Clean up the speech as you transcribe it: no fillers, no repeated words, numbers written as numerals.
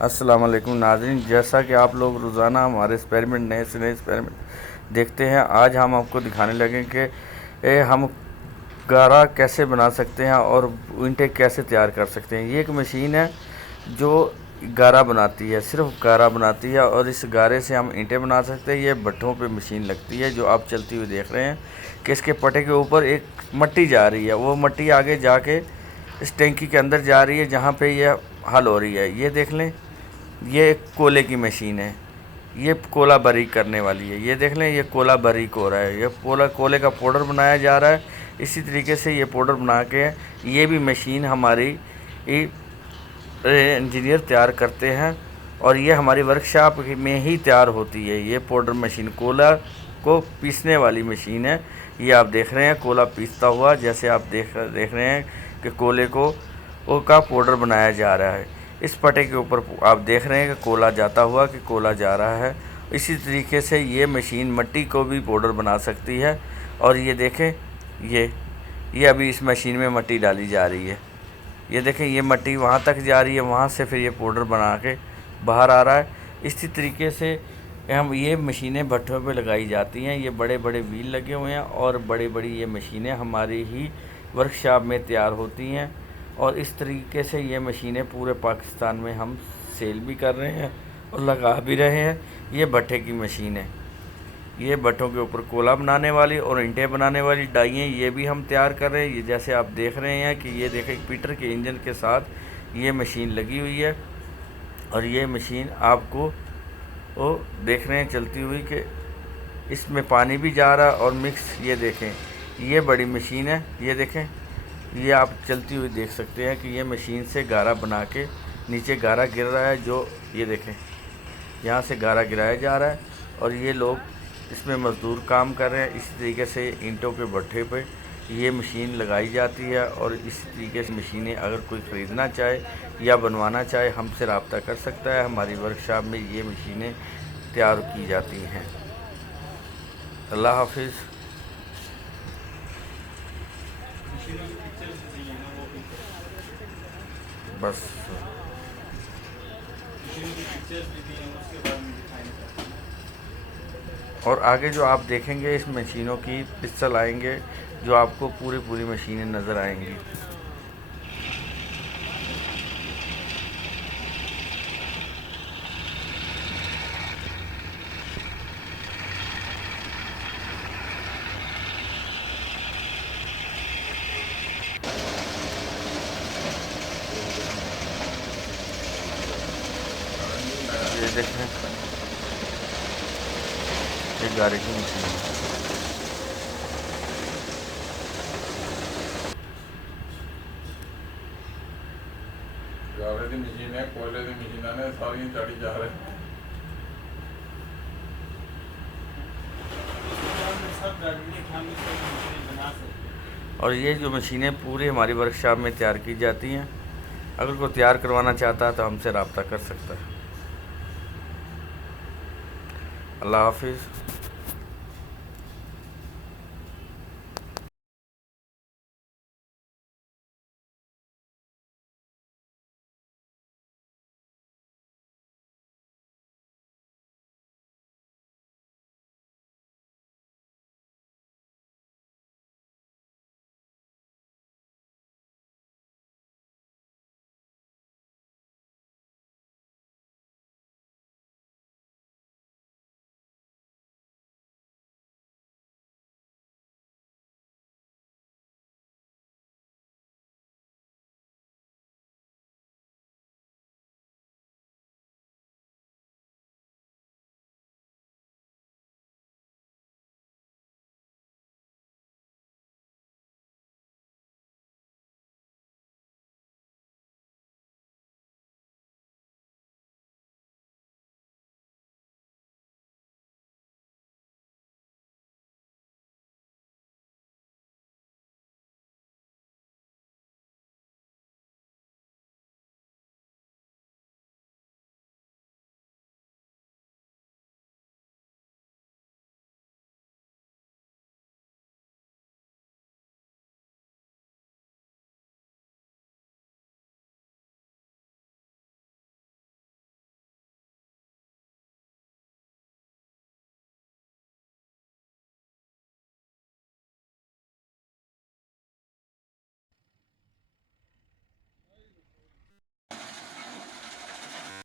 अस्सलाम वालेकुम नाज़रीन, जैसा कि आप लोग रोज़ाना हमारे एक्सपेरिमेंट नए से नए एक्सपेरिमेंट देखते हैं, आज हम आपको दिखाने लगे कि हम गारा कैसे बना सकते हैं और ईंटें कैसे तैयार कर सकते हैं। ये एक मशीन है जो गारा बनाती है, सिर्फ गारा बनाती है और इस गारे से हम ईंटें बना सकते हैं। ये भट्ठों पे मशीन लगती है जो आप चलती हुई देख रहे हैं कि इसके पटे के ऊपर एक मट्टी जा रही है, वो मट्टी आगे जाके इस टैंकी के अंदर जा रही है जहाँ पे ये हल हो रही है। ये देख लें, ये एक कोयले की मशीन है, ये कोला बारीक करने वाली है। ये देख लें, ये कोला बारीक हो रहा है, ये कोले का पाउडर बनाया जा रहा है। इसी तरीके से ये पाउडर बना के ये भी मशीन हमारी इंजीनियर तैयार करते हैं और ये हमारी वर्कशॉप में ही तैयार होती है। ये पाउडर मशीन कोला को पीसने वाली मशीन है। ये आप देख रहे हैं कोला पीसता हुआ, जैसे आप देख रहे हैं कि कोले को का पाउडर बनाया जा रहा है। इस पटे के ऊपर आप देख रहे हैं कि कोला जाता हुआ कि कोला जा रहा है। इसी तरीके से ये मशीन मिट्टी को भी पाउडर बना सकती है। और ये देखें, ये अभी इस मशीन में मिट्टी डाली जा रही है। ये देखें, ये मिट्टी वहाँ तक जा रही है, वहाँ से फिर ये पाउडर बना के बाहर आ रहा है। इसी तरीके से हम ये मशीनें भट्ठों पे लगाई जाती हैं। ये बड़े बड़े व्हील लगे हुए हैं और बड़ी बड़ी ये मशीनें हमारी ही वर्कशॉप में तैयार होती हैं। और इस तरीके से ये मशीनें पूरे पाकिस्तान में हम सेल भी कर रहे हैं और लगा भी रहे हैं। ये भट्ठे की मशीन है, ये भट्ठों के ऊपर कोला बनाने वाली और ईंटें बनाने वाली डाइयाँ ये भी हम तैयार कर रहे हैं। ये जैसे आप देख रहे हैं कि ये देखें, पीटर के इंजन के साथ ये मशीन लगी हुई है और ये मशीन आपको वो देख रहे हैं चलती हुई कि इसमें पानी भी जा रहा है और मिक्स। ये देखें, ये बड़ी मशीन है, ये देखें, ये आप चलती हुई देख सकते हैं कि ये मशीन से गारा बना के नीचे गारा गिर रहा है। जो ये देखें, यहाँ से गारा गिराया जा रहा है और ये लोग इसमें मज़दूर काम कर रहे हैं। इसी तरीके से ईंटों के भट्ठे पे ये मशीन लगाई जाती है। और इस तरीके से मशीनें अगर कोई ख़रीदना चाहे या बनवाना चाहे हमसे रब्ता कर सकता है। हमारी वर्कशॉप में ये मशीनें तैयार की जाती हैं। अल्लाह हाफिज़। बस और आगे जो आप देखेंगे इस मशीनों की पिक्चर आएंगे जो आपको पूरी मशीनें नज़र आएंगी। ये देखें, ये गाड़ी की मशीन है। गारे की मशीन है, कोयले की मशीन ने सारी चढ़ी जा रहे हैं। और ये जो मशीनें पूरी हमारी वर्कशॉप में तैयार की जाती हैं। अगर कोई तैयार करवाना चाहता है तो हमसे रब्ता कर सकता है। अल्लाह हाफिज़।